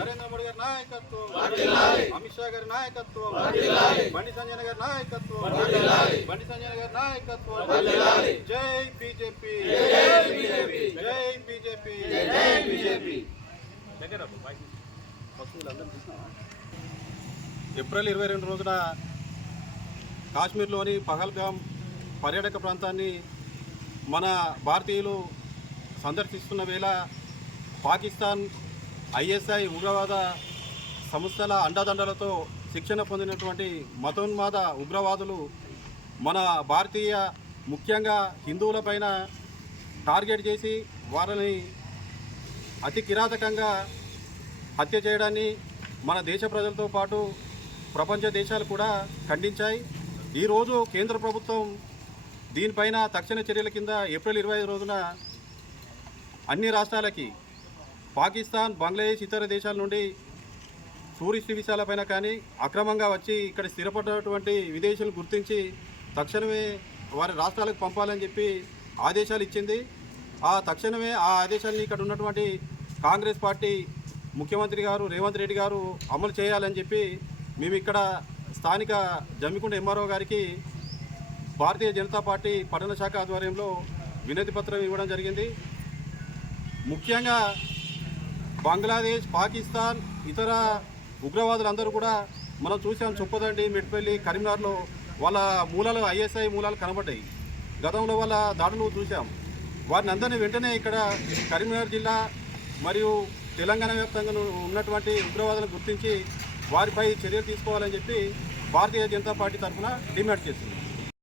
నరేంద్ర మోడీ నాయకత్వం అమిత్ నాయకత్వం నాయకత్వం నాయకత్వం జై బీజేపీ జై బీజేపీ ఏప్రిల్ ఇరవై రెండు రోజున కాశ్మీర్లోని పహల్గామ్ పర్యాటక ప్రాంతాన్ని మన భారతీయులు సందర్శిస్తున్న వేళ పాకిస్తాన్ ఐఎస్ఐ ఉగ్రవాద సంస్థల అండదండలతో శిక్షణ పొందినటువంటి మతోన్మాద ఉగ్రవాదులు మన భారతీయ ముఖ్యంగా హిందువులపైన టార్గెట్ చేసి వారిని అతి కిరాతకంగా హత్య చేయడాన్ని మన దేశ ప్రజలతో పాటు ప్రపంచ దేశాలు కూడా ఖండించాయి ఈరోజు కేంద్ర ప్రభుత్వం దీనిపైన తక్షణ చర్యల కింద ఏప్రిల్ ఇరవై ఐదు రోజున అన్ని రాష్ట్రాలకి పాకిస్తాన్ బంగ్లాదేశ్ ఇతర దేశాల నుండి టూరిస్ట్ వీసాలపైన కానీ అక్రమంగా వచ్చి ఇక్కడ స్థిరపడినటువంటి విదేశీయులు గుర్తించి తక్షణమే వారి రాష్ట్రాలకు పంపాలని చెప్పి ఆదేశాలు ఇచ్చింది ఆ తక్షణమే ఆ ఆదేశాన్ని ఇక్కడ ఉన్నటువంటి కాంగ్రెస్ పార్టీ ముఖ్యమంత్రి గారు రేవంత్ రెడ్డి గారు అమలు చేయాలని చెప్పి మేము ఇక్కడ స్థానిక జమ్మికుంట ఎంఆర్ఓ గారికి భారతీయ జనతా పార్టీ పట్టణ శాఖ ఆధ్వర్యంలో వినతి పత్రం ఇవ్వడం జరిగింది ముఖ్యంగా బంగ్లాదేశ్ పాకిస్తాన్ ఇతర ఉగ్రవాదులందరూ కూడా మనం చూసాం చొప్పదండి మెట్పల్లి కరీంనగర్లో వాళ్ళ మూలాలు ఐఎస్ఐ మూలాలు కనబడ్డాయి గతంలో వాళ్ళ దాడులు చూసాం వారిని అందరినీ వెంటనే ఇక్కడ కరీంనగర్ జిల్లా మరియు తెలంగాణ వ్యాప్తంగా ఉన్నటువంటి ఉగ్రవాదులను గుర్తించి వారిపై చర్యలు తీసుకోవాలని చెప్పి భారతీయ జనతా పార్టీ తరఫున డిమాండ్ చేసింది